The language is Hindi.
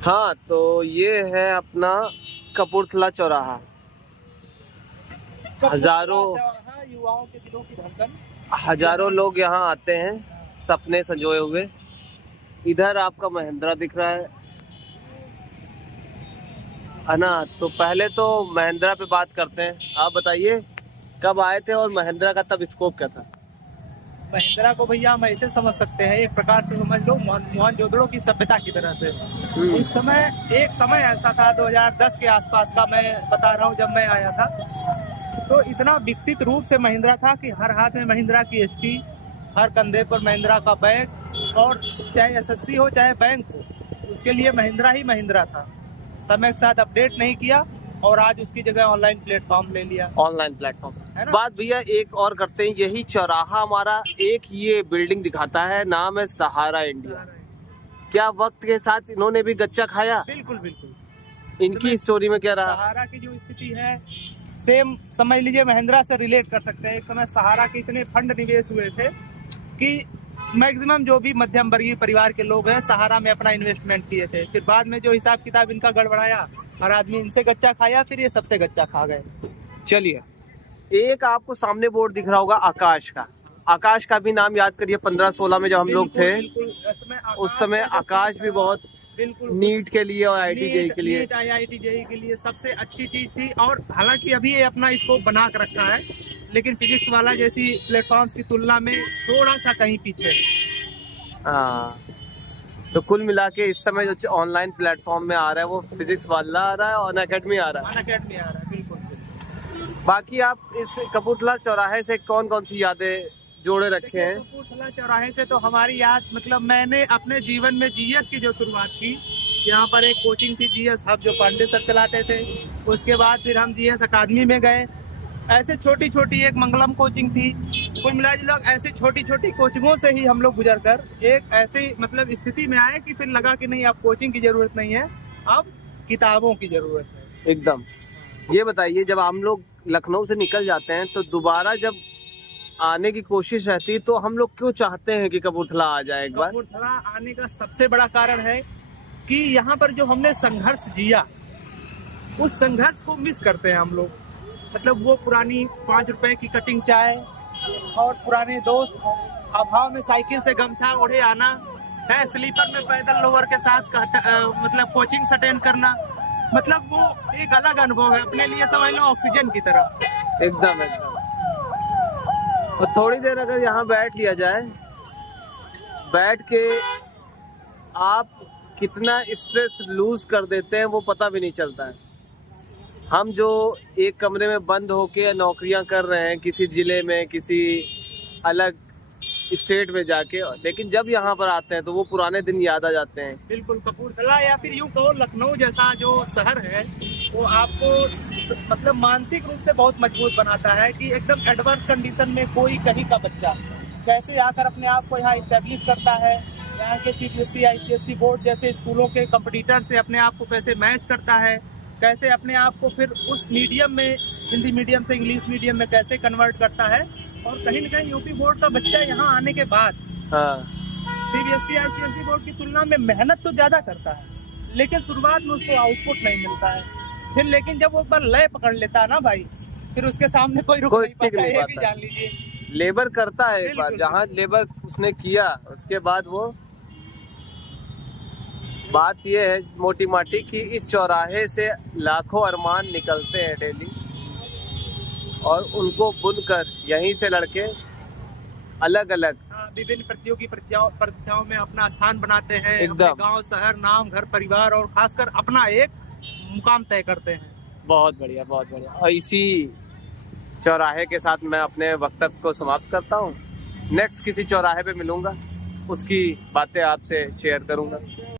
हाँ, तो ये है अपना कपूरथला चौराहा। हजारों युवाओं के दिलों की धड़कन। हजारों लोग यहाँ आते हैं सपने संजोए हुए। इधर आपका महिंद्रा दिख रहा है ना। तो पहले तो महिंद्रा पे बात करते हैं। आप बताइए कब आए थे और महिंद्रा का तब स्कोप क्या था? महिंद्रा को भैया हम ऐसे समझ सकते हैं, एक प्रकार से समझ लो मोहनजोदड़ो की सभ्यता की तरह से। उस समय एक समय ऐसा था 2010 के आसपास का मैं बता रहा हूँ, जब मैं आया था तो इतना विकसित रूप से महिंद्रा था कि हर हाथ में महिंद्रा की एचपी, हर कंधे पर महिंद्रा का बैग, और चाहे एसएससी हो चाहे बैंक हो, उसके लिए महिंद्रा ही महिंद्रा था। समय के साथ अपडेट नहीं किया और आज उसकी जगह ऑनलाइन प्लेटफॉर्म ले लिया। ऑनलाइन प्लेटफॉर्म है ना। बात भैया एक और करते हैं, यही चौराहा हमारा एक ये बिल्डिंग दिखाता है, नाम है सहारा इंडिया। क्या वक्त के साथ इन्होंने भी गच्चा खाया? बिल्कुल बिल्कुल। इनकी स्टोरी में क्या रहा? सहारा की जो स्थिति है सेम समझ लीजिए महिंद्रा से रिलेट कर सकते हैं। एक समय सहारा के इतने फंड निवेश हुए थे कि मैक्सिमम जो भी मध्यम वर्गीय परिवार के लोग हैं सहारा में अपना इन्वेस्टमेंट किए थे। फिर बाद में जो हिसाब किताब इनका गड़बड़ाया, हर आदमी इनसे गच्चा खाया, फिर ये सबसे गच्चा खा गए। चलिए, एक आपको सामने बोर्ड दिख रहा होगा आकाश का। आकाश का भी नाम याद करिए, 15-16 में जब हम लोग थे उस समय आकाश भी बहुत नीट के लिए और आईआईटी जेई के लिए, आईआईटी जेई के लिए सबसे अच्छी चीज थी। और हालांकि अभी ये अपना स्कोप बना कर रखा है, लेकिन फिजिक्स वाला जैसी प्लेटफॉर्म्स की तुलना में थोड़ा सा कहीं पीछे है। हाँ, तो कुल मिला के इस समय जो ऑनलाइन प्लेटफॉर्म में आ रहा है वो फिजिक्स वाला आ रहा है और अनअकैडमी आ रहा है। अनअकैडमी आ रहा है, बिल्कुल। बाकी आप इस कपूरथला चौराहे से कौन कौन सी यादें जोड़े रखे हैं? कपूरथला चौराहे से तो हमारी याद, मतलब मैंने अपने जीवन में जीएस की जो शुरुआत की, यहाँ पर एक कोचिंग थी जीएस हब जो पांडे सर चलाते थे। उसके बाद फिर हम जीएस अकादमी में गए। ऐसे छोटी छोटी एक मंगलम कोचिंग थी। कुल मिला जुला ऐसे छोटी छोटी कोचिंगों से ही हम लोग गुजर कर एक ऐसे मतलब स्थिति में आए कि फिर लगा कि नहीं, अब कोचिंग की जरूरत नहीं है, अब किताबों की जरूरत है। एकदम। ये बताइए, जब हम लोग लखनऊ से निकल जाते हैं तो दोबारा जब आने की कोशिश रहती है तो हम लोग क्यों चाहते हैं कि कपूरथला आ जाए एक बार? कपूरथला आने का सबसे बड़ा कारण है कि यहाँ पर जो हमने संघर्ष जिया, उस संघर्ष को मिस करते हैं हम लोग। मतलब वो पुरानी 5 रुपए की कटिंग चाय और पुराने दोस्त, अभाव में साइकिल से गमछा ओढ़े आना है, स्लीपर में पैदल लोअर के साथ मतलब कोचिंग अटेंड करना, मतलब वो एक अलग अनुभव है अपने लिए, समझ लो ऑक्सीजन की तरह। एकदम एकदम। और थोड़ी देर अगर यहाँ बैठ लिया जाए, बैठ के आप कितना स्ट्रेस लूज कर देते हैं वो पता भी नहीं चलता है। हम जो एक कमरे में बंद होके नौकरियां कर रहे हैं किसी जिले में, किसी अलग स्टेट में जाके, लेकिन जब यहाँ पर आते हैं तो वो पुराने दिन याद आ जाते हैं। बिल्कुल। कपूरथला या फिर यूं कहो लखनऊ जैसा जो शहर है वो आपको मतलब मानसिक रूप से बहुत मजबूत बनाता है कि एकदम एडवर्स कंडीशन में कोई कहीं का बच्चा कैसे आकर अपने आप को यहाँ इस्टेब्लिश करता है, यहाँ के सीबीएसई आईसीएसई बोर्ड जैसे स्कूलों के कंपटीटर से अपने आप को कैसे मैच करता है, कैसे अपने आप को फिर उस मीडियम में, हिंदी मीडियम से इंग्लिश मीडियम में कैसे कन्वर्ट करता है। और कहीं न कहीं यूपी बोर्ड का बच्चा यहाँ आने के बाद सीबीएसई आईसीएसई बोर्ड की तुलना में मेहनत तो ज्यादा करता है, लेकिन शुरुआत में उसको आउटपुट नहीं मिलता है। फिर लेकिन जब वो एक बार लय पकड़ लेता है ना भाई, फिर उसके सामने कोई रुक नहीं पाता है, ये भी जान लीजिए। लेबर करता है एक बार, जहाँ लेबर उसने किया उसके बाद वो बात ये है मोटी माटी कि इस चौराहे से लाखों अरमान निकलते हैं डेली, और उनको बुनकर यहीं से लड़के अलग अलग विभिन्न प्रतियोगी परीक्षाओं में अपना स्थान बनाते हैं, एकदम अपने गांव, शहर, नाम, घर, परिवार और खासकर अपना एक मुकाम तय करते हैं। बहुत बढ़िया, बहुत बढ़िया। और इसी चौराहे के साथ मैं अपने वक्तव्य को समाप्त करता हूँ। नेक्स्ट किसी चौराहे पे मिलूंगा, उसकी बातें आपसे शेयर करूंगा।